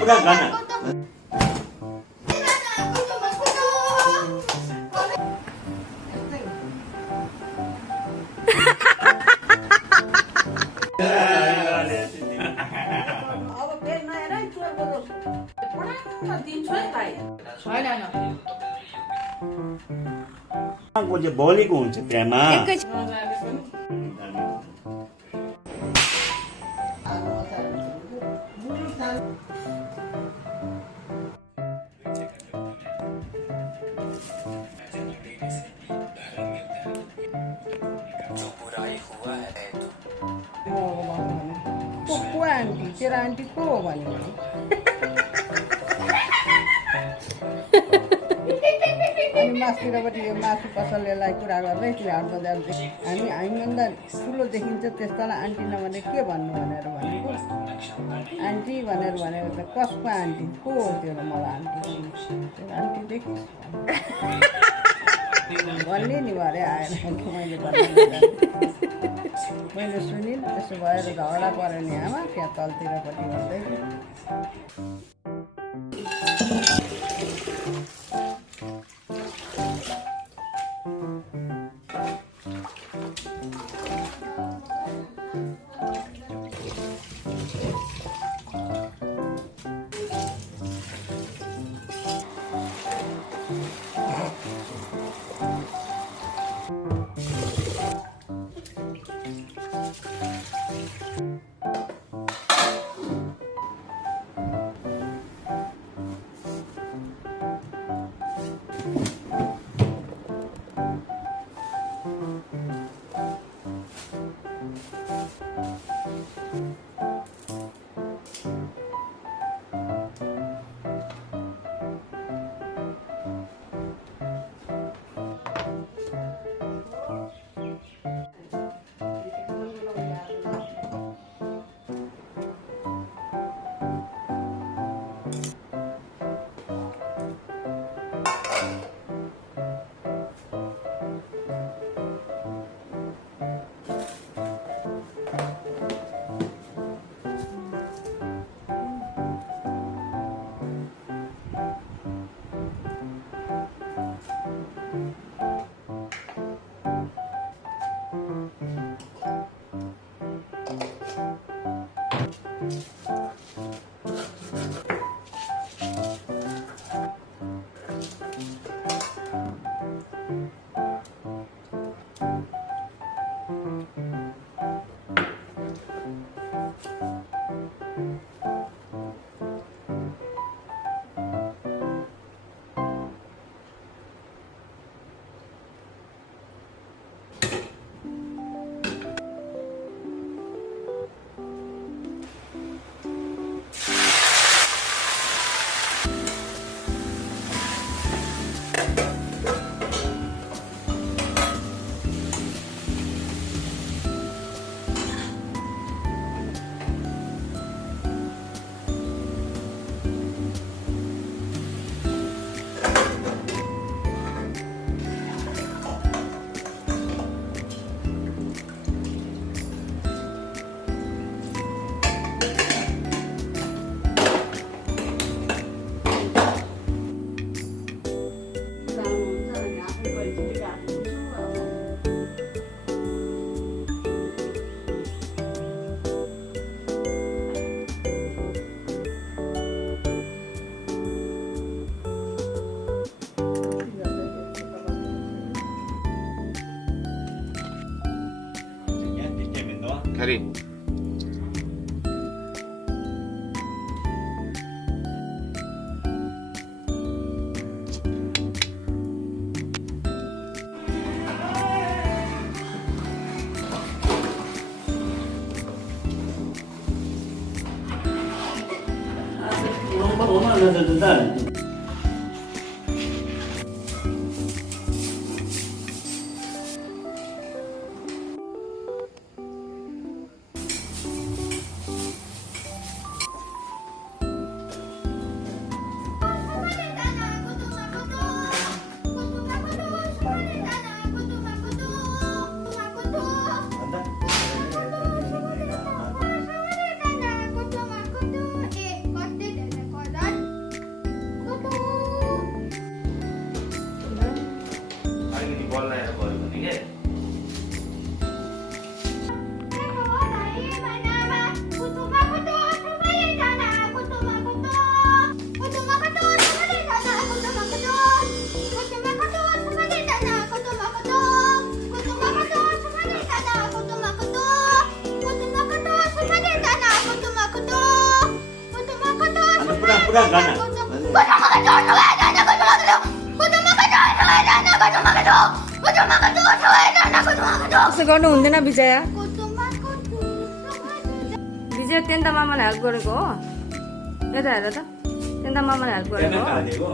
पूरा गाना को चाहिँ बलेको हुन्छ त्यहाँमा तेरा आन्टी को हो भन्यो अनि मासतिरबाट यो मासु पसलेलाई कुरा गर्दै तिहार बजारदेखि हामीभन्दा ठुलो देखिन्छ त्यस्तालाई आन्टी नभने के भन्नु भनेर भनेको आन्टी भनेर भनेको त कसको आन्टी को हो त्यो मलाई आन्टी आन्टी देखि भन्ने नि भरे आएर मैले सुनिन त्यसो भएर झगडा पऱ्यो नि आमा त्यहाँ तलतिरपट्टि भन्दै Karim. पुरा गाना त्यसो गर्नु हुँदैन विजया विजय तेन्ता मामाले हेल्प गरेको हो यता हेर त तेन्ता मामाले हेल्प गरेको हो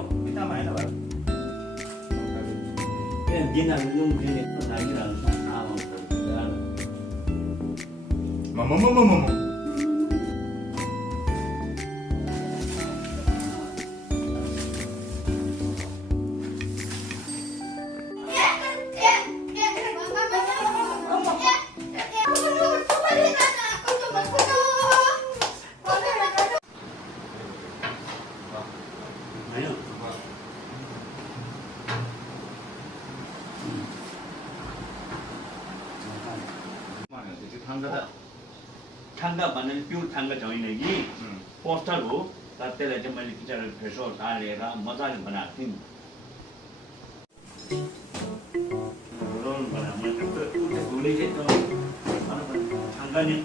थाङ्गा भन्नाले प्युर थाङ्गा छैन कि पोस्टर हो तर त्यसलाई चाहिँ मैले पछाडि फेसवर हालेर मजाले बनाएको थिएँ थाङ्गा नि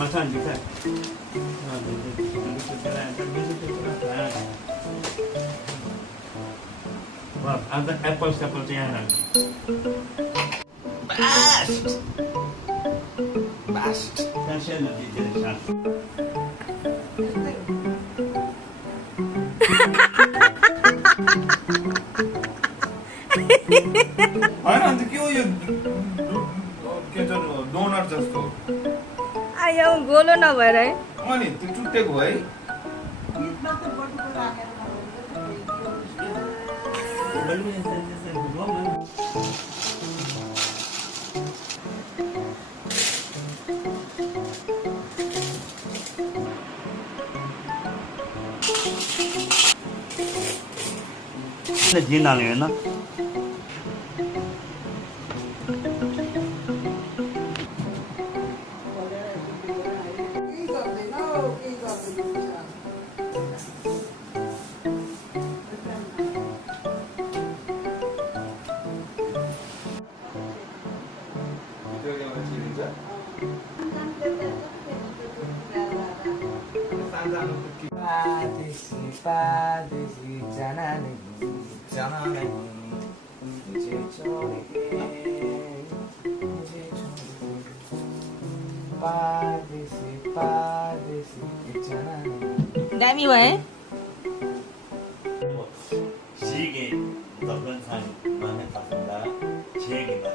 Makan juga. Wah, ada apple seperti yang Bast. Kasih nanti jadi satu. होइन अन्त के हो यो के छ डोनर जस्तो आयो गोलो नभएर है अनि त्यो टुटेको है जिन हाल्ने होइन दामी भयो Sige, tapos sa mana tapos sige ba.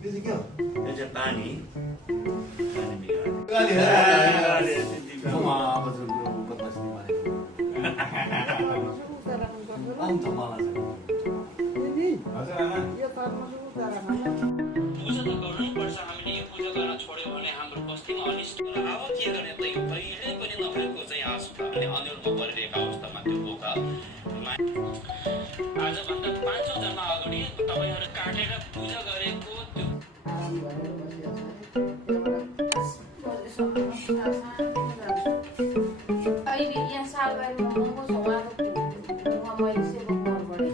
Bisa kyo? Medyo tani. Tani bigat. Cuma betul betul di mana Antum malas हजुर आमा यो तर्नु तर होइन पूजा त गर्नुपर्छ हामीले यो पूजा गर्न छोड्यो भने हाम्रो बस्तीमा अनिष्ट र अब के गर्ने त यो कहिले पनि नभएको चाहिँ आस्थाले अनुरूप परिरहेको अवस्थामा त्यो बोका आजभन्दा 500 जना अगाडि तपाईँहरू काटेर पूजा गरेको त्यो आराम गरेर बसिरहेको छ अहिले यहाँ सालबारीमा महँगो छ उहाँको मैले सेवा गर्नुपर्ने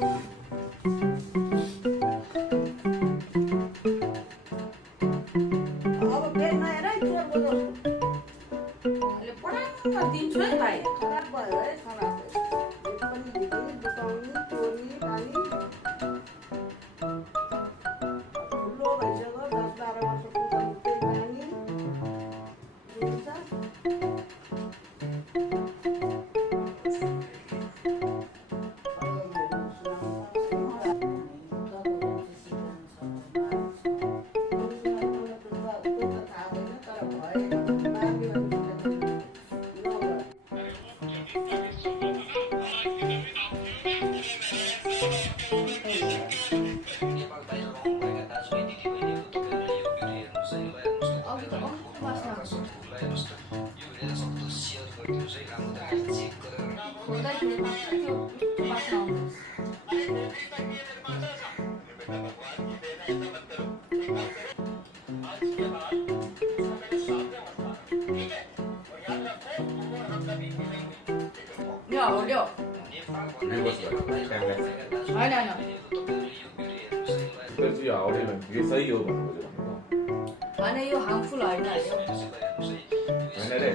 होइन होइन त्यसपछि यो हाउडेमा के सही हो भन्नु होइन यो हार्मफुल होइन होइन रे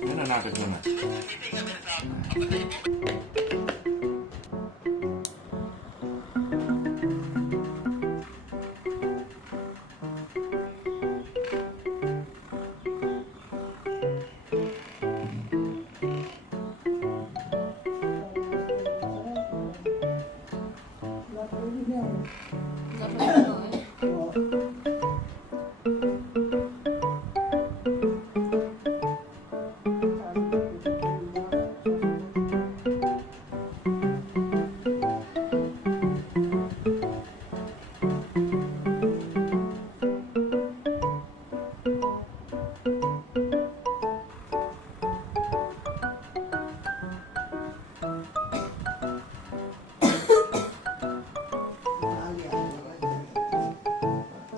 किन नाटक गर्न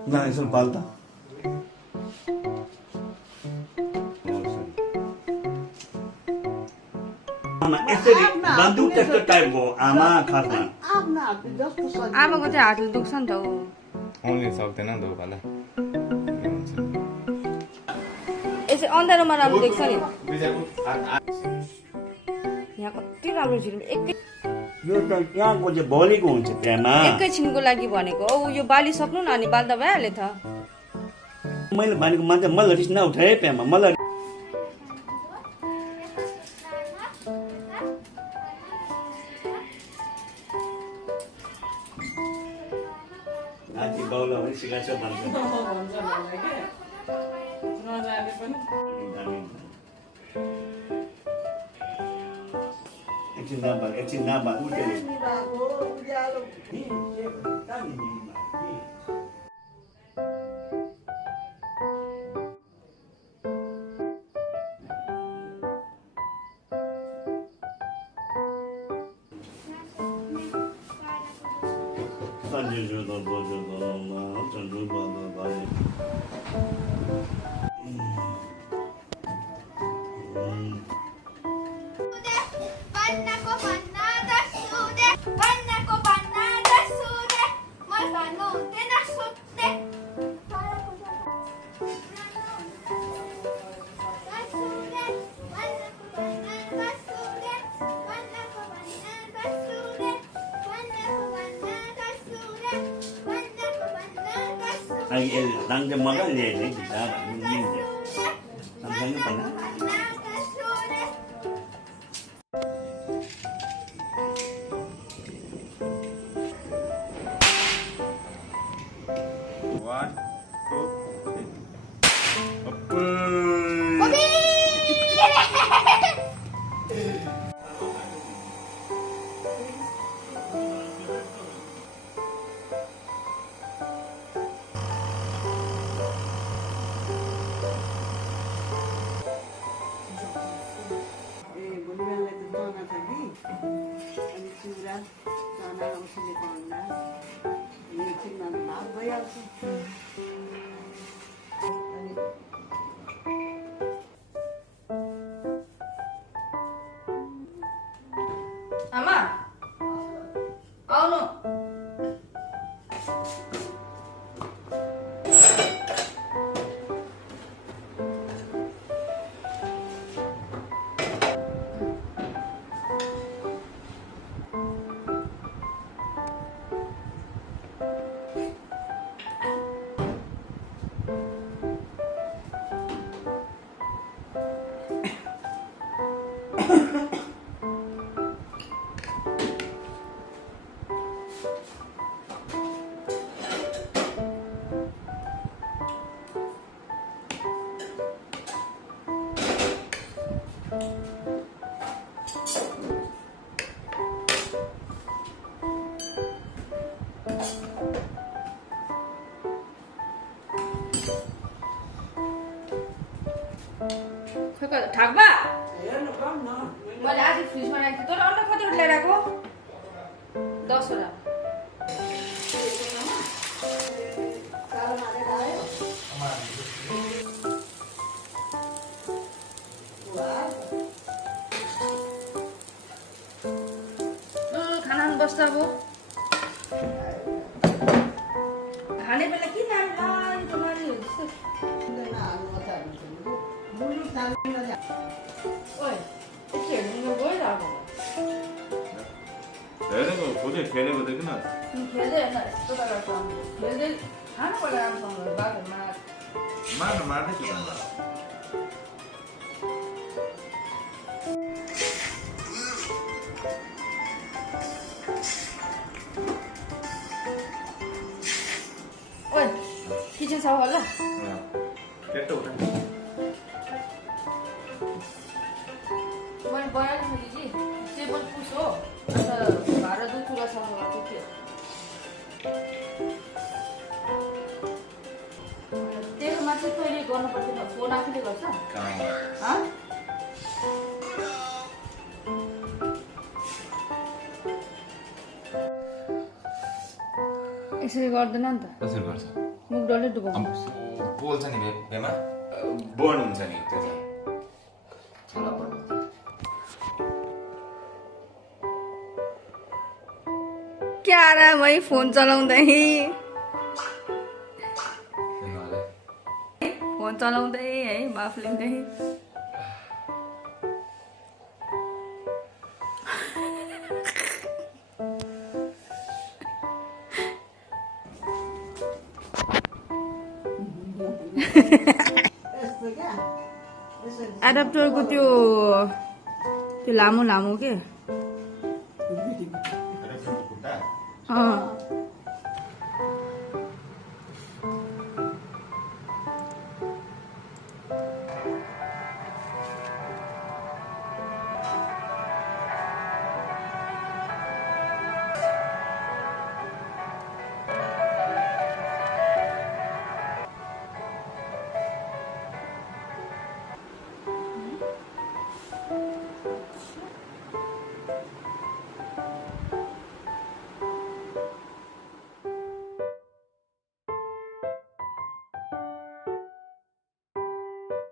ना यसो पाल्दा यसरी बन्दुक त्यस्तो टाइपको आमा खासमा आफ्नो हातले जस्तो सजिलो आमाको चाहिँ हातले दुख्छ नि त ऊ आउनै सक्दैन नि त उकालो यसै अँध्यारोमा राम्रो देख्छ नि यहाँ कति राम्रो झिल्मी एकै यो त त्यहाँको चाहिँ भोलिको हुन्छ त्यहाँमा एकैछिनको लागि भनेको औ यो बाली सक्नु न अनि बाल्दा भइहाल्यो त मैले भनेको मान्छे मलाई रिस नउठाए प्यामा मलाई नाति बाउला पनि सिकाएको छ भन्छ एकछिन नभए उठेर Đang mơ cái liền đấy thì sao bạn nhìn thấy cái phần đó One, two, three. आमा आउनु ढाक्बा मैले आज फ्रिजमा राखेको थिएँ तर अन्डा कतिवटा ल्याएर आएको 10 वटा खाना खानु बस्छ अब खाने बेला किन नानीको नानीहरू जस्तो ओइ यस्तो हेर्नु गइरहेको हेरेको खोजे खेलेको देख्न खेल्दै होइन यस्तो गरेर खेल्दै खानु पर्यो राम्रोसँग बाटोमा मार्नु मार्दैछु त ओइ किचन सफा होला केटो उठा मैले बनाएको थिएँ कि टेबल पुस हो अन्त भाँडा दुई चुला सफा भएको थियो त्यसमा चाहिँ तैँले गर्नु पर्दैन फोन आफूले गर्छ यसरी गर्दैन नि त कसरी गर्छ मुख डल्लै डुबाउनुपर्छ पोल्छ नि भेमा बर्न हुन्छ नि त्यो चाहिँ छोला बर्न क्या आराम है फोन चलाउँदै फोन चलाउँदै है माफ लिँदै एडाप्टरको त्यो लामो लामो के खुट्टा अँ